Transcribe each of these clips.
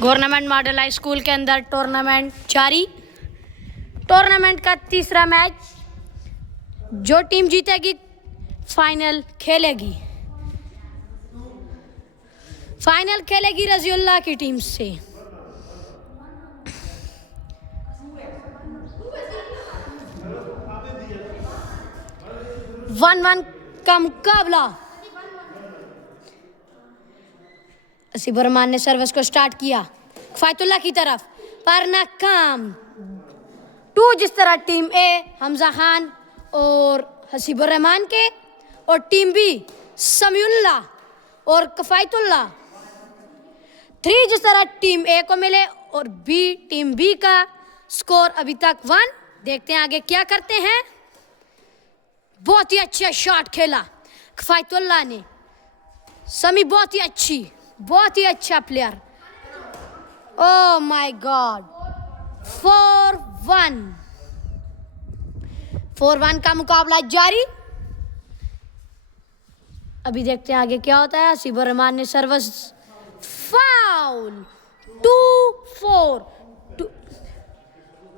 Government model high school के अंदर tournament जारी। टूर्नामेंट का तीसरा मैच, जो टीम जीतेगी फाइनल खेलेगी। फाइनल खेलेगी रजीउल्लाह की टीम से। वन वन का मुकाबला। असीब रहमान ने सर्विस को स्टार्ट किया फायतुल्लाह की तरफ, पर नाकाम। 2 जिस तरह टीम ए हमजा खान और हसीब रहमान के, और टीम बी समीउल्लाह और कफायतुल्लाह। 3 जिस तरह टीम ए को मिले, और टीम बी का स्कोर अभी तक 1। देखते हैं आगे क्या करते हैं। बहुत ही अच्छा शॉट खेला कफायतुल्लाह ने। समी बहुत ही अच्छा प्लेयर। Oh my God. 4-1 का मुकाबला जारी। अभी देखते हैं आगे क्या होता है। हसीब रहमान ने सर्विस फाउल।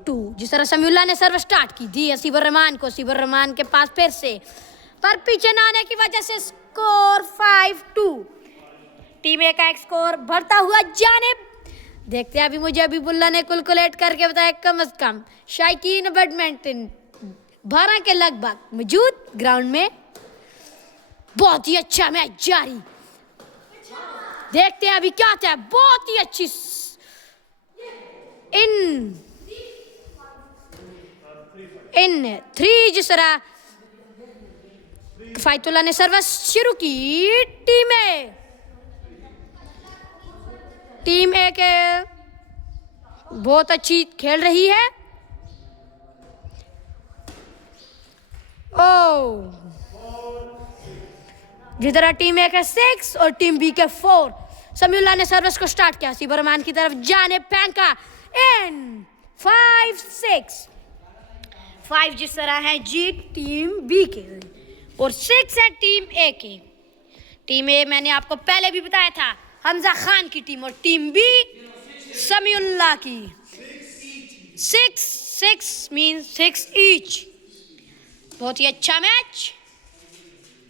2 जिस तरह समीउल्लाह ने सर्विस स्टार्ट की दी हसीब रहमान को। हसीब रहमान के पास फिर से, पर पीछे न आने की वजह से स्कोर 5-2। टीम ए का एक स्कोर बढ़ता हुआ जानिब। देखते हैं अभी मुझे हबीबुल्लाह ने कैलकुलेट करके बताया, कम से कम शायकीन बैडमिंटन 12 के लगभग मौजूद ग्राउंड में। बहुत ही अच्छा मैच जारी। देखते हैं अभी क्या होता है। बहुत ही अच्छी इन 3 जिस तरह फायतुल्लाह ने सर्विस शुरू की। टीम ए के बहुत अच्छी खेल रही है। जिस तरह टीम ए के 6 और टीम बी के 4। समीउल्लाह ने सर्विस को स्टार्ट किया हसीब रहमान की तरफ, जाने फेंका इन 5-6। 5 जिस तरह है जी टीम बी के, और 6 है टीम ए के। टीम ए मैंने आपको पहले भी बताया था, हमजा खान की टीम, और टीम बी समीउल्लाह की। 6 मीन 6 ईच। बहुत ही अच्छा मैच।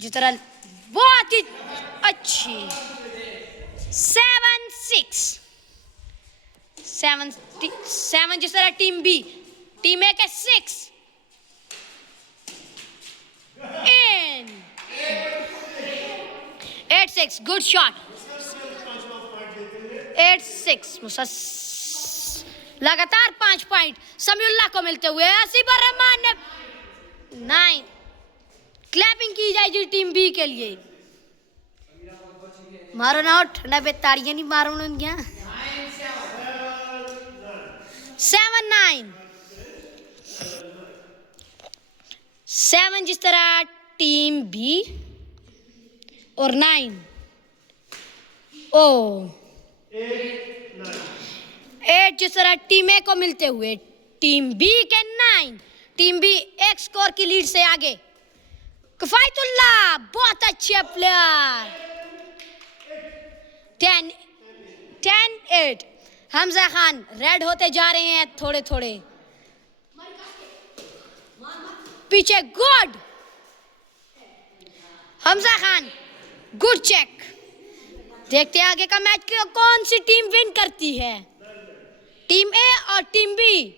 जिस तरह बहुत ही अच्छी 7 जिस तरह टीम बी, टीम ए के 6 इन 8-6। Good shot. 8-6 लगातार 5 पॉइंट समीउल्लाह को मिलते हुए। हसीब रहमान ने 9। क्लैपिंग की जाएगी टीम बी के लिए। मारो ना ठंडा पे ताड़ियां नहीं मारो उनके। 7-9। 7 जिस तरह टीम बी, और 9 8 जिस तरह टीम ए को मिलते हुए। टीम बी के 9। टीम बी एक स्कोर की लीड से आगे। कफायतुल्लाह बहुत अच्छे प्लेयर। 10-8। हमजा खान रेड होते जा रहे हैं थोड़े थोड़े। पीछे good Hamza Khan, good check. देखते हैं आगे का मैच कौन सी टीम विन करती है। टीम ए और टीम बी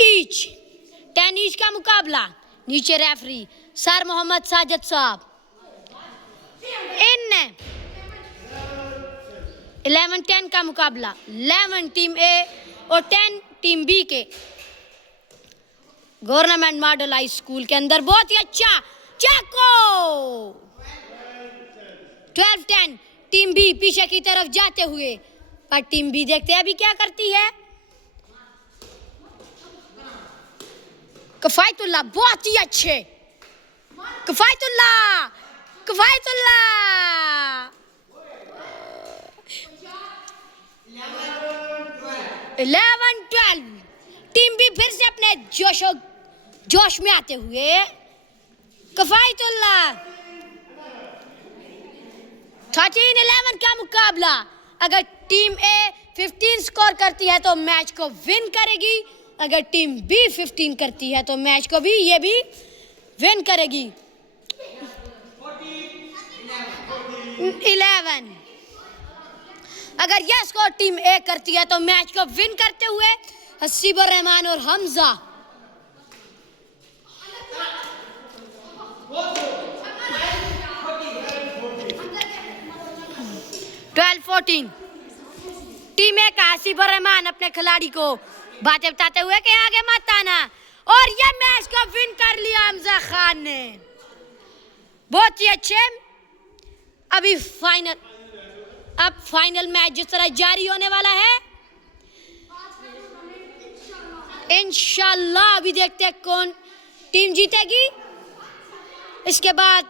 ईच 10 ईच का मुकाबला। नीचे रेफरी सर मोहम्मद साजिद साहब। इन 11-10 का मुकाबला। 11 टीम ए और 10 टीम बी के। गवर्नमेंट मॉडल हाई स्कूल के अंदर बहुत ही अच्छा चेको। 12-10 टीम बी पीछे की तरफ जाते हुए, पर टीम बी देखते हैं अभी क्या करती है। कफायतुल्लाह बहुत ही अच्छे। कफायतुल्लाह 11-12। टीम बी फिर से अपने जोश में आते हुए। कफायतुल्लाह 13-11 का मुकाबला। अगर टीम ए 15 स्कोर करती है तो मैच को विन करेगी, अगर टीम बी 15 करती है तो मैच को भी ये भी विन करेगी। 11 अगर यह स्कोर टीम ए करती है तो मैच को विन करते हुए हसीबुर रहमान और हमजा। 12-14 टीम ए का हसीबुर रहमान अपने खिलाड़ी को बातें बताते हुए कि आगे मत आना, और यह मैच को विन कर लिया हमजा खान ने। बहुत ही अच्छे। अब फाइनल मैच जिस तरह जारी होने वाला है, इंशाल्लाह अभी देखते हैं कौन टीम जीतेगी। इसके बाद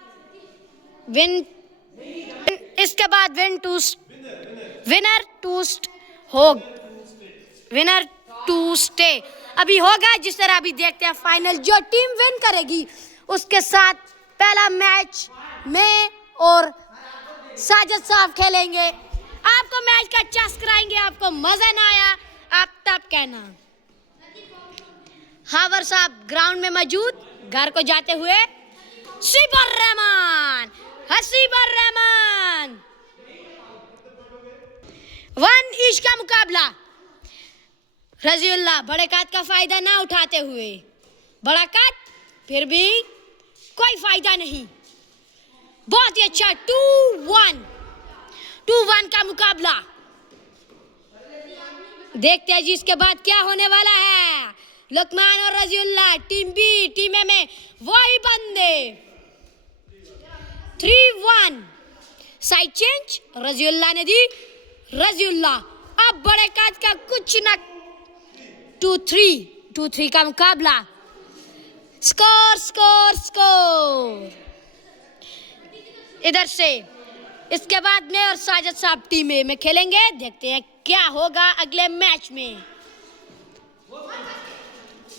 विनर टू स्टे अभी होगा। जिस तरह अभी देखते हैं फाइनल, जो टीम विन करेगी उसके साथ पहला मैच मैं और साजिद साहब खेलेंगे। आपको मैच का चस्क कराएंगे, आपको मजा ना आया आप तब कहना। हावर साहब ग्राउंड में मौजूद, घर को जाते हुए हसीबुर रहमान 1 का मुकाबला। रजीउल्लाह बड़े कात का फायदा ना उठाते हुए, बड़ा कात फिर भी कोई फायदा नहीं। बहुत ही अच्छा 2-1 का मुकाबला। देखते हैं जी इसके बाद क्या होने वाला है। लुकमान और रजीउल्लाह, टीम बी टीम ए में वही बंदे। 3-1 साइड चेंज रजीउल्लाह ने दी। रजीउल्लाह अब बड़े काज का कुछ ना। 2-3 का मुकाबला। स्कोर इधर से। इसके बाद मैं और साजिद साहब टीम ए में खेलेंगे। देखते हैं क्या होगा अगले मैच में।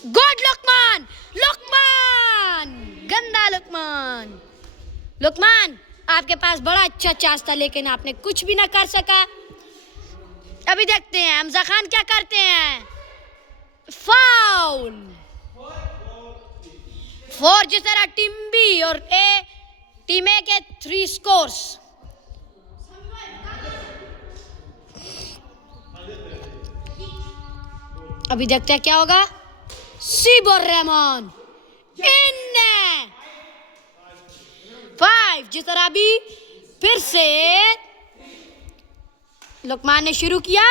गुड लुकमान गंदा लुकमान आपके पास बड़ा अच्छा चांस था, लेकिन आपने कुछ भी ना कर सका। अभी देखते हैं हमजा खान क्या करते हैं। फाउल 4 जिस तरह टीम बी और टीम ए के 3 स्कोर्स। अभी देखते हैं क्या होगा। हसीबुर रहमान इन 5 जिस तरह अभी फिर से लुकमान ने शुरू किया।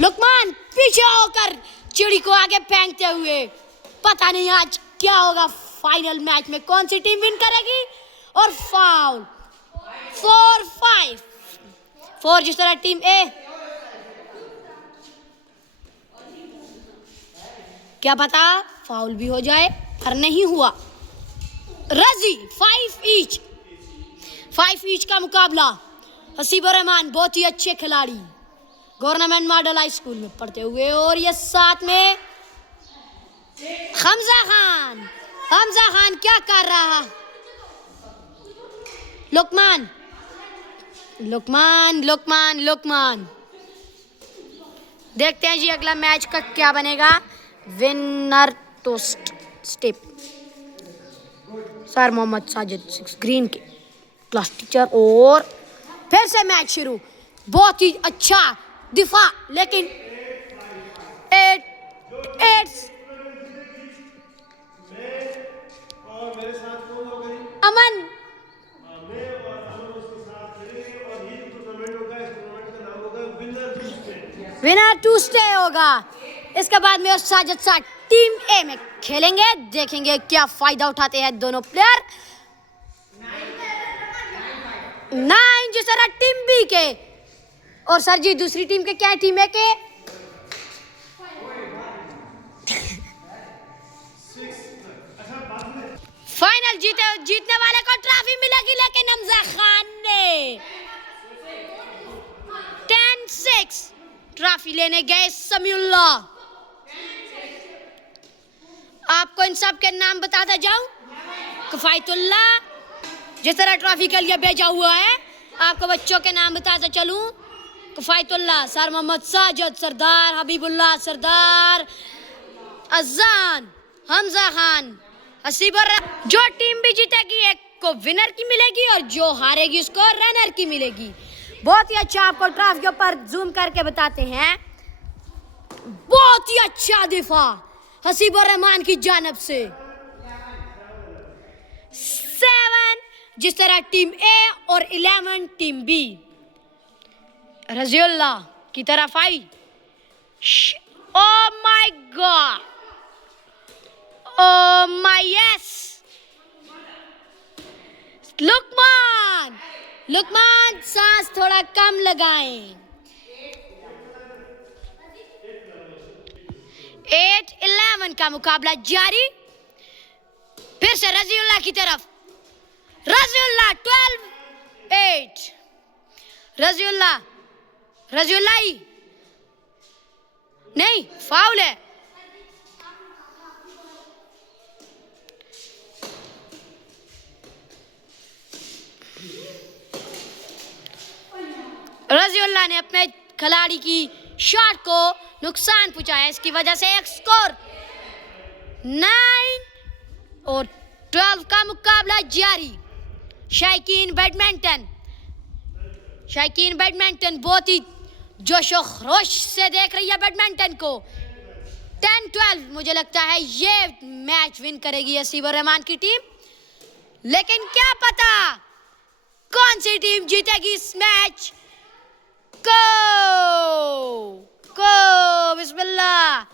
लुकमान पीछे होकर चिड़ी को आगे फेंकते हुए। पता नहीं आज क्या होगा फाइनल मैच में, कौन सी टीम विन करेगी। और फाउल 4 जिस तरह टीम ए। क्या पता फाउल भी हो जाए, पर नहीं हुआ। रजी 5 ईच का मुकाबला। हसीबुर रहमान बहुत ही अच्छे खिलाड़ी, गवर्नमेंट मॉडल हाई स्कूल में पढ़ते हुए, और ये साथ में हमजा खान क्या कर रहा। लुकमान देखते हैं जी अगला मैच का क्या बनेगा। Winner to step sir Mohammad Sajid 6 green के क्लास टीचर। और फिर से मैच शुरू। बहुत ही अच्छा दिफा, लेकिन 8 अमन विनर टू स्टे होगा। इसके बाद में साजिद साहब टीम ए में खेलेंगे। देखेंगे क्या फायदा उठाते हैं दोनों प्लेयर। 9 जिस तरह टीम बी के। और सर जी दूसरी टीम के क्या है टीम ए के। फाइनल जीतने वाले को ट्रॉफी मिलेगी, लेकिन हमजा खान ने 10-6 ट्रॉफी लेने गए। समीउल्लाह, आपको इन सब के नाम बताता जाऊं। किफायतुल्लाह, जिस तरह ट्रॉफी के लिए भेजा हुआ है। आपको बच्चों के नाम बताता चलूं, किफ़ायतुल्लाह, सर मोहम्मद साजिद सरदार, हबीबुल्लाह सरदार, अजान, हमजा खान, हसीबर। जो टीम भी जीतेगी एक को विनर की मिलेगी और जो हारेगी उसको रनर की मिलेगी। बहुत ही अच्छा, आपको ट्रॉफी के ऊपर जूम करके बताते हैं। बहुत ही अच्छा दिफा हसीबुर रहमान की जानिब से। 7 जिस तरह टीम ए और 11 टीम बी। रज़ियुल्लाह की तरफ आई। Oh my God, oh my yes, Luqman, Luqman सांस थोड़ा कम लगाएं। 8-11 का मुकाबला जारी। फिर से रज़ियुल्लाह की तरफ, रज़ियुल्लाह 12-8, रज़ियुल्लाह, रज़ियुल्लाह ही नहीं, फाउल है। रज़ियुल्लाह ने अपने खिलाड़ी की शॉट को नुकसान पहुंचाया, इसकी वजह से एक स्कोर 9 और 12 का मुकाबला जारी। शायकीन बैडमिंटन, शायकीन बैडमिंटन बहुत ही जोशो खरोश से देख रही है बैडमिंटन को। 10-12 मुझे लगता है ये मैच विन करेगी हसीबुर रहमान की टीम, लेकिन क्या पता कौन सी टीम जीतेगी इस मैच को बिस्मिल्लाह।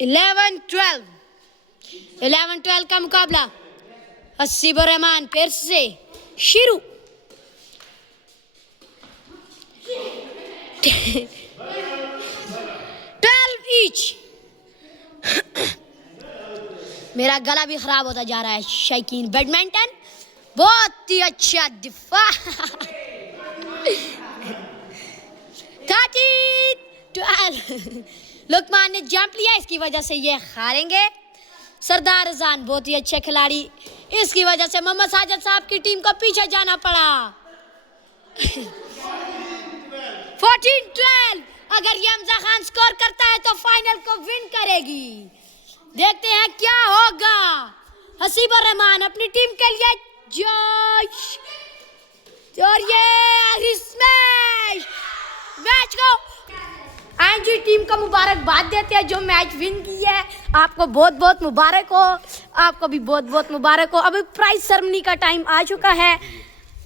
11-12 का मुकाबला हसीबुर रहमान फिर से शुरू। 12 ईच। मेरा गला भी खराब होता जा रहा है। शायकीन बैडमिंटन बहुत ही अच्छा दिफा। 13-12 लुकमान ने जंप लिया, इसकी वजह से ये हारेंगे। सरदार अजान बहुत ही अच्छे खिलाड़ी, इसकी वजह से मोहम्मद साजिद साहब की टीम को पीछे जाना पड़ा। 14-12 अगर ये हमजा खान स्कोर करता है तो फाइनल को विन करेगी। देखते हैं क्या होगा। हसीबुर रहमान अपनी टीम के लिए जोश, और ये स्मैश मैच को एनजी टीम को मुबारकबाद देते हैं जो मैच विन की है। आपको बहुत बहुत मुबारक हो, आपको भी बहुत बहुत मुबारक हो। अभी प्राइज सेरेमनी का टाइम आ चुका है,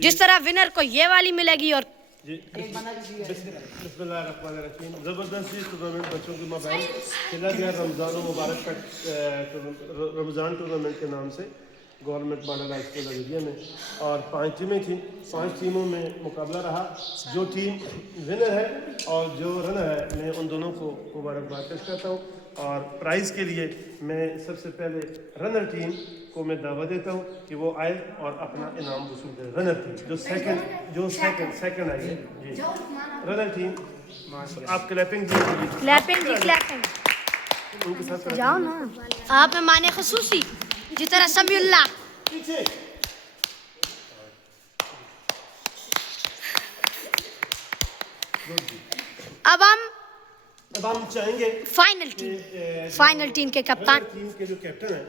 जिस तरह विनर को ये वाली मिलेगी। और बिस्मिल्लाहिर्रहमानिर्रहीम। ज़बरदस्त टूर्नामेंट बच्चों के मबाइन खेला गया रमज़ान मुबारक का रमज़ान टूर्नामेंट के नाम से government model high school Arabia में, और 5 टीमें थीं। 5 टीमों में मुकाबला रहा। जो टीम विनर है और जो रनर है, मैं उन दोनों को मुबारकबाद पेश करता हूँ। और प्राइज़ के लिए मैं सबसे पहले रनर टीम को मैं दावा देता हूँ कि वो आए और अपना इनाम वसूल करें। रनर टीम जो सेकंड आई है जी, रनर टीम। आप क्लैपिंग जी, क्लैपिंग उनके साथ जाओ ना आप। मेहमान खुसूसी जिस तरह समीउल्लाह। अब हम चाहेंगे फाइनल टीम के कप्तान, टीम के जो कैप्टन है,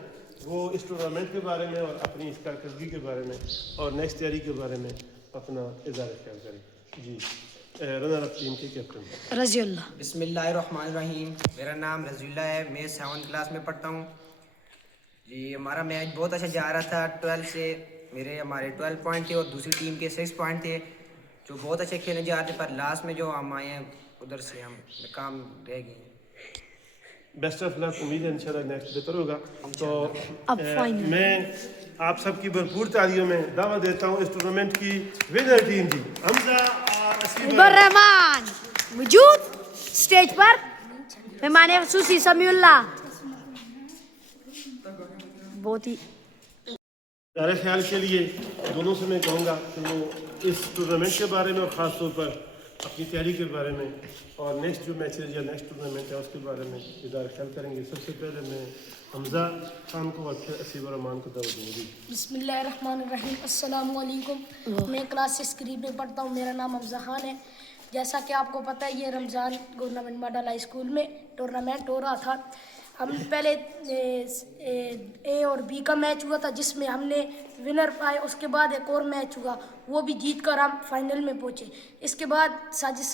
वो इस टूर्नामेंट के बारे में और अपनी इस कारकर्दगी के बारे में और नेक्स्ट तैयारी के बारे में अपना इज़हार ख्याल करें। जी, रनर अप टीम के कैप्टन रज़ियुल्लाह। बिस्मिल्लाहिर्रहमानिर्रहीम। मेरा नाम रज़ियुल्लाह है, मैं 7th क्लास में पढ़ता हूँ जी। हमारा मैच बहुत अच्छा जा रहा था। 12 से हमारे 12 पॉइंट थे और दूसरी टीम के 6 पॉइंट थे, जो बहुत अच्छे खेलने जा रहे थे। पर लास्ट में जो हम आए हैं उधर से हम काम रह गए। बेस्ट ऑफ लक, उम्मीद है इंशाल्लाह नेक्स्ट बेहतर होगा। तो अब मैं आप सबकी भरपूर तालियों में दावा देता हूँ इस टूर्नामेंट की विनर टीम थी हमजा और हसीबुर रहमान मौजूद स्टेज पर। मेहमान खुसूसी समीउल्लाह बहुत ही मेरे ख्याल के लिए दोनों से मैं कहूँगा कि वो इस टूर्नामेंट के बारे में और ख़ास तौर पर अपनी तैयारी के बारे में और नेक्स्ट जो मैचेज या नेक्स्ट टूर्नामेंट है उसके बारे में इदारा ख्याल करेंगे। सबसे पहले मैं हमज़ा खान को और फिर असीब रहमान को दावत दूँगी। बिस्मिल्लाहिर्रहमानिर्रहीम, अस्सलामु अलैकुम। मैं क्लास 6 करीब में पढ़ता हूँ। मेरा नाम हमज़ा खान है। जैसा कि आपको पता है, ये Ramzan government model high school में टूर्नामेंट हो रहा था। हम पहले ए और बी का मैच हुआ था, जिसमें हमने विनर पाए। उसके बाद एक और मैच हुआ, वो भी जीत कर हम फाइनल में पहुँचे। इसके बाद साजिद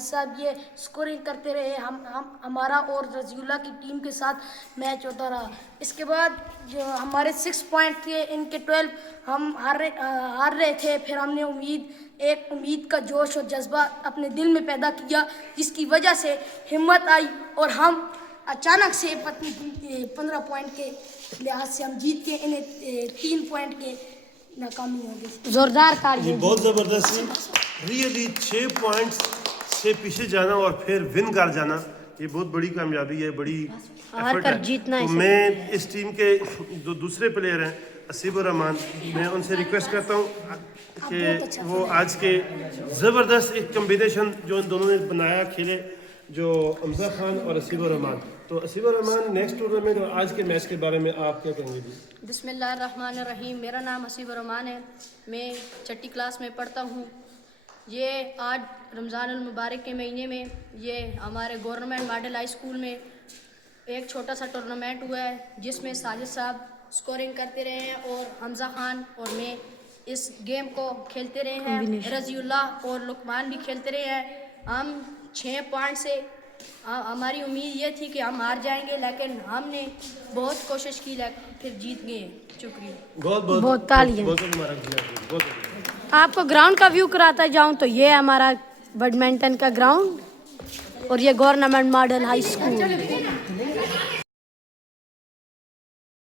साहब ये स्कोरिंग करते रहे। हम हमारा और रज़ीउल्लाह की टीम के साथ मैच होता रहा। इसके बाद जो हमारे 6 पॉइंट थे, इनके 12, हम हार रहे थे। फिर हमने उम्मीद का जोश और जज्बा अपने दिल में पैदा किया, जिसकी वजह से हिम्मत आई और हम अचानक से 15 पॉइंट के लिहाज से हम जीत के इन्हें 3 पॉइंट के नाकामी हो गई। जोरदार ये तालियां। बहुत ज़बरदस्त रियली 6 पॉइंट्स से पीछे जाना और फिर विन कर जाना, ये बहुत बड़ी कामयाबी है, बड़ी हार एफर्ट कर है। जीतना तो है। मैं इस टीम के जो दूसरे प्लेयर हैं असीब रहमान, मैं उनसे रिक्वेस्ट करता हूँ कि वो आज के ज़बरदस्त एक कम्बिनेशन जो इन दोनों ने बनाया खेले, जो हमज़ा खान और असीब रहमान। तो असीब रहमान, नेक्स्ट टूर्नामेंट और आज के मैच के बारे में आप क्या कहेंगे जी? बिस्मिल्लाहिर्रहमानिर्रहीम, मेरा नाम हसीब रहमान है। मैं 6ठी क्लास में पढ़ता हूँ। ये आज रमज़ानुल मुबारक के महीने में ये हमारे गवर्नमेंट मॉडल हाई स्कूल में एक छोटा सा टूर्नामेंट हुआ है, जिसमें साजिद साहब स्कोरिंग करते रहे हैं और हमज़ा खान और मैं इस गेम को खेलते रहे हैं। रज़ीउल्लाह और लुकमान भी खेलते रहे हैं। हम 6 पॉइंट से हमारी उम्मीद ये थी कि हम हार जाएंगे, लेकिन हमने बहुत कोशिश की, लेकिन फिर जीत गए। शुक्रिया। बहुत तालियां। बहुत मुबारक जी आपको, बहुत। आपको ग्राउंड का व्यू कराता जाऊं तो ये है हमारा बैडमिंटन का ग्राउंड और ये गवर्नमेंट मॉडल हाई स्कूल।